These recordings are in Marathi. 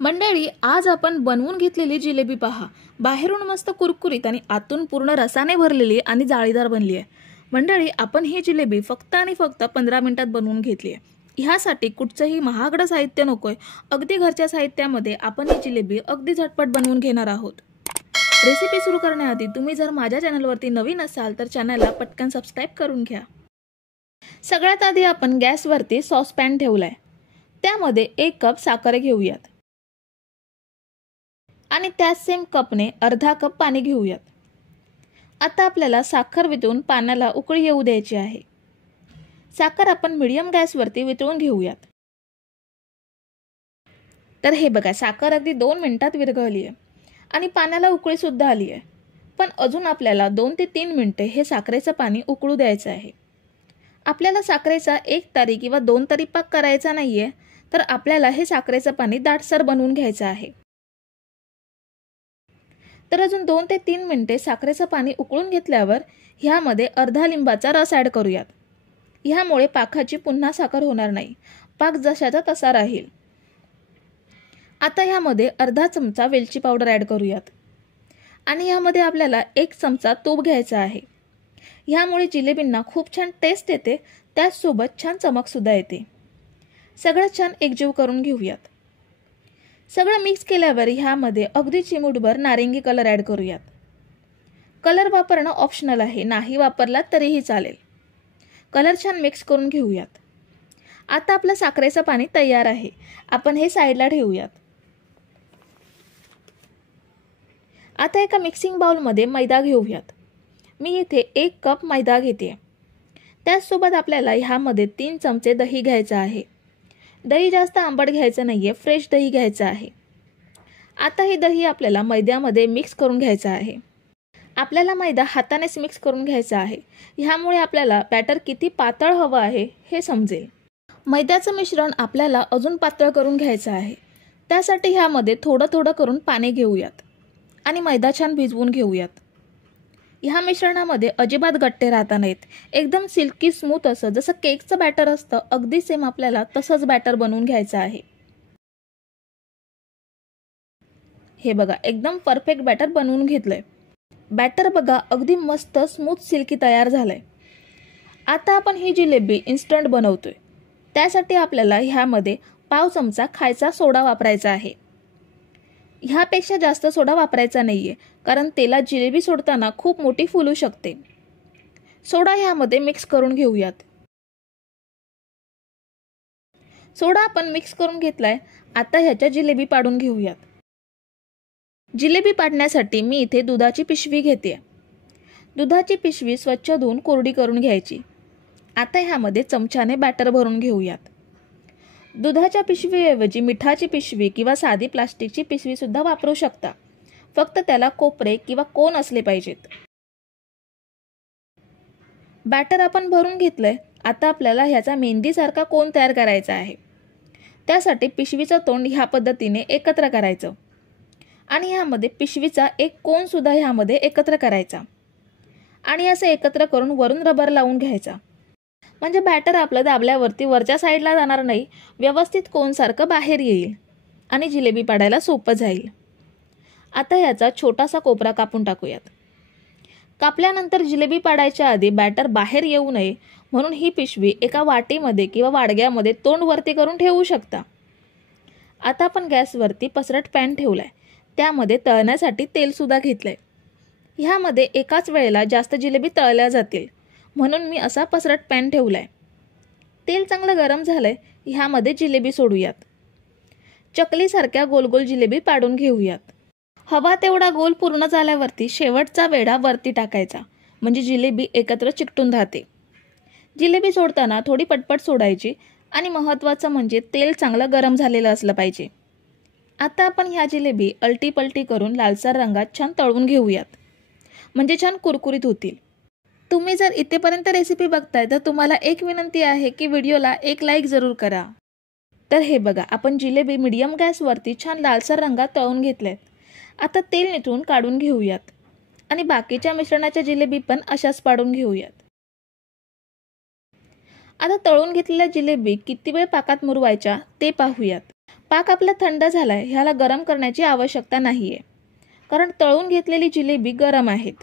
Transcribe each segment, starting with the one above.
मंडळी, आज आपण बनवून घेतलेली जिलेबी पहा. बाहेरून मस्त कुरकुरीत आणि आतून पूर्ण रसाने भरलेली आणि जाळीदार बनली आहे. मंडळी, आपण ही जिलेबी फक्त आणि फक्त 15 मिनिटात बनवून घेतली आहे. ह्यासाठी कुठचंही महागडं साहित्य नकोय. अगदी घरच्या साहित्यामध्ये आपण ही जिलेबी अगदी झटपट बनवून घेणार आहोत. रेसिपी सुरू करण्याआधी तुम्ही जर माझ्या चॅनलवरती नवीन असाल तर चॅनलला पटकन सबस्क्राईब करून घ्या. सगळ्यात आधी आपण गॅसवरती सॉसपॅन ठेवलाय. त्यामध्ये 1 कप साखर घेऊयात आणि त्याच सेम कपने अर्धा कप पाणी घेऊयात. आता आपल्याला साखर वितळून पाण्याला उकळी येऊ द्यायची आहे. साखर आपण मीडियम गॅसवरती वितळून घेऊयात. तर हे बघा, साखर अगदी 2 मिनिटात विरघळली आहे आणि पाण्याला उकळी सुद्धा आली आहे. पण अजून आपल्याला 2 ते 3 मिनिटे हे साखरेचं पाणी उकळू द्यायचं आहे. आपल्याला साखरेचा 1 तारी किंवा 2 तारी पाक करायचा नाहीये, तर आपल्याला हे साखरेचं पाणी दाटसर बनवून घ्यायचं आहे. तर अजून 2 ते 3 मिनिटे साखरेचं पाणी उकळून घेतल्यावर ह्यामध्ये अर्धा लिंबाचा रस ॲड करूयात. ह्यामुळे पाकाची पुन्हा साखर होणार नाही, पाक जशाचा तसा राहील. आता ह्यामध्ये अर्धा चमचा वेलची पावडर ॲड करूयात आणि ह्यामध्ये आपल्याला 1 चमचा तूप घ्यायचा आहे. ह्यामुळे जिलेबींना खूप छान टेस्ट येते, त्याचसोबत छान चमक सुद्धा येते. सगळं छान एकजीव करून घेऊयात. सगळं मिक्स केल्यावर ह्यामध्ये अगदी चिमूटभर नारिंगी कलर ॲड करूयात. कलर वापरणं ऑप्शनल आहे, नाही वापरला तरीही चालेल. कलर छान मिक्स करून घेऊयात. आता आपलं साखरेचं पाणी तयार आहे. आपण हे साईडला ठेवूयात. आता एका मिक्सिंग बाउलमध्ये मैदा घेऊयात. मी इथे 1 कप मैदा घेते. त्याचसोबत आपल्याला ह्यामध्ये 3 चमचे दही घ्यायचं आहे. दही जास्त आंबट घ्यायचं नाहीये, फ्रेश दही घ्यायचं आहे. आता हे दही आपल्याला मैद्यामध्ये मिक्स करून घ्यायचं आहे. आपल्याला मैदा हातानेच मिक्स करून घ्यायचा आहे. ह्यामुळे आपल्याला बॅटर किती पातळ हवं आहे हे समजेल. मैद्याचं मिश्रण आपल्याला अजून पातळ करून घ्यायचं आहे. त्यासाठी ह्यामध्ये थोडं थोडं करून पाणी घेऊयात आणि मैदा छान भिजवून घेऊयात. ह्या मिश्रणामध्ये अजिबात गट्टे राहता नाहीत. एकदम सिल्की स्मूथ असं जसं केकचं बॅटर असतं, अगदी सेम आपल्याला तसंच बॅटर बनवून घ्यायचं आहे. हे बघा, एकदम परफेक्ट बॅटर बनवून घेतलंय. बॅटर बघा, अगदी मस्त स्मूथ सिल्की तयार झालंय. आता आपण ही जिलेबी इन्स्टंट बनवतोय. त्यासाठी आपल्याला ह्यामध्ये पाव चमचा खायचा सोडा वापरायचा आहे. ह्यापेक्षा जास्त सोडा वापरायचा नाहीये, कारण तेलात जिलेबी सोडताना खूप मोठी फुलू शकते. सोडा ह्यामध्ये मिक्स करून घेऊयात. सोडा आपण मिक्स करून घेतलाय. आता ह्याच्या जिलेबी पाडून घेऊयात. जिलेबी पाडण्यासाठी मी इथे दुधाची पिशवी घेते. दुधाची पिशवी स्वच्छ धुवून कोरडी करून घ्यायची. आता ह्यामध्ये चमच्याने बॅटर भरून घेऊयात. दुधाच्या पिशवीऐवजी मिठाची पिशवी किंवा साधी प्लास्टिकची पिशवी सुद्धा वापरू शकता. फक्त त्याला कोपरे किंवा कोन असले पाहिजेत. बॅटर आपण भरून घेतलंय. आता आपल्याला ह्याचा मेहंदीसारखा कोन तयार करायचा आहे. त्यासाठी पिशवीचं तोंड ह्या पद्धतीने एकत्र करायचं आणि ह्यामध्ये पिशवीचा 1 कोन सुद्धा ह्यामध्ये एकत्र करायचा आणि असं एकत्र करून वरून रबर लावून घ्यायचा. म्हणजे बॅटर आपलं दाबल्यावरती वरच्या साईडला जाणार नाही, व्यवस्थित कोनसारखं बाहेर येईल आणि जिलेबी पाडायला सोपं जाईल. आता ह्याचा छोटासा कोपरा कापून टाकूयात. कापल्यानंतर जिलेबी पाडायच्या आधी बॅटर बाहेर येऊ नये म्हणून ही पिशवी एका वाटीमध्ये किंवा वाडग्यामध्ये तोंड वरती करून ठेवू शकता. आता आपण गॅसवरती पसरट पॅन ठेवलाय. त्यामध्ये तळण्यासाठी तेल सुद्धा घेतलंय. ह्यामध्ये एकाच वेळेला जास्त जिलेबी तळल्या जातील म्हणून मी असा पसरट पॅन ठेवलाय. तेल चांगलं गरम झालंय. ह्यामध्ये जिलेबी सोडूयात. चकलीसारख्या गोल गोल जिलेबी पाडून घेऊयात. हवा तेवढा गोल पूर्ण झाल्यावरती शेवटचा वेढा वरती टाकायचा, म्हणजे जिलेबी एकत्र चिकटून राहते. जिलेबी सोडताना थोडी पटपट सोडायची आणि महत्त्वाचं म्हणजे तेल चांगलं गरम झालेलं असलं पाहिजे. आता आपण ह्या जिलेबी अलटी पलटी करून लालसर रंगात छान तळून घेऊयात, म्हणजे छान कुरकुरीत होतील. तुम्ही जर इथेपर्यंत रेसिपी बघताय तर तुम्हाला एक विनंती आहे की व्हिडिओला एक लाईक जरूर करा. तर हे बघा, आपण जिलेबी मीडियम गॅसवरती छान लालसर रंगात तळून घेतल्यात. आता तेल निथळून काढून घेऊयात आणि बाकीच्या मिश्रणाच्या जिलेबी पण अशाच पाडून घेऊयात. आता तळून घेतलेल्या जिलेबी किती वेळ पाकात मुरवायच्या ते पाहूयात. पाक आपला थंड झालाय, ह्याला गरम करण्याची आवश्यकता नाहीये, कारण तळून घेतलेली जिलेबी गरम आहेत.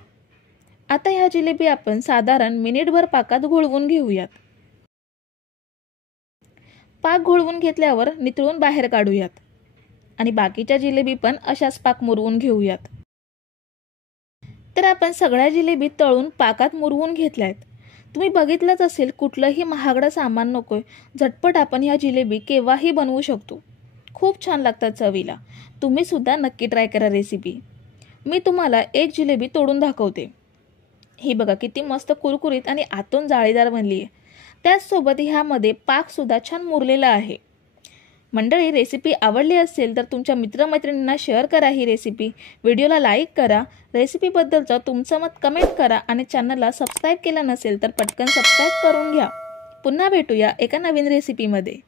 आता ह्या जिलेबी आपण साधारण मिनिटभर पाकात घोळवून घेऊयात. पाक घोळवून घेतल्यावर नितळून बाहेर काढूयात आणि बाकीच्या जिलेबी पण अशाच पाक मुरवून घेऊयात. तर आपण सगळ्या जिलेबी तळून पाकात मुरवून घेतल्यात. तुम्ही बघितलंच असेल, कुठलंही महागडं सामान नकोय, झटपट आपण ह्या जिलेबी केव्हाही बनवू शकतो. खूप छान लागतात चवीला. तुम्ही सुद्धा नक्की ट्राय करा रेसिपी. मी तुम्हाला एक जिलेबी तोडून दाखवते. ही बघा किती मस्त कुरकुरीत आणि आतून जाळीदार बनली आहे. त्याचसोबत ह्यामध्ये पाक सुद्धा छान मुरलेला आहे. मंडळी, रेसिपी आवडली असेल तर तुमच्या मित्रमैत्रिणींना शेअर करा ही रेसिपी. व्हिडिओला लाईक करा. रेसिपीबद्दलचं तुमचं मत कमेंट करा आणि चॅनलला सबस्क्राईब केलं नसेल तर पटकन सबस्क्राईब करून घ्या. पुन्हा भेटूया एका नवीन रेसिपीमध्ये.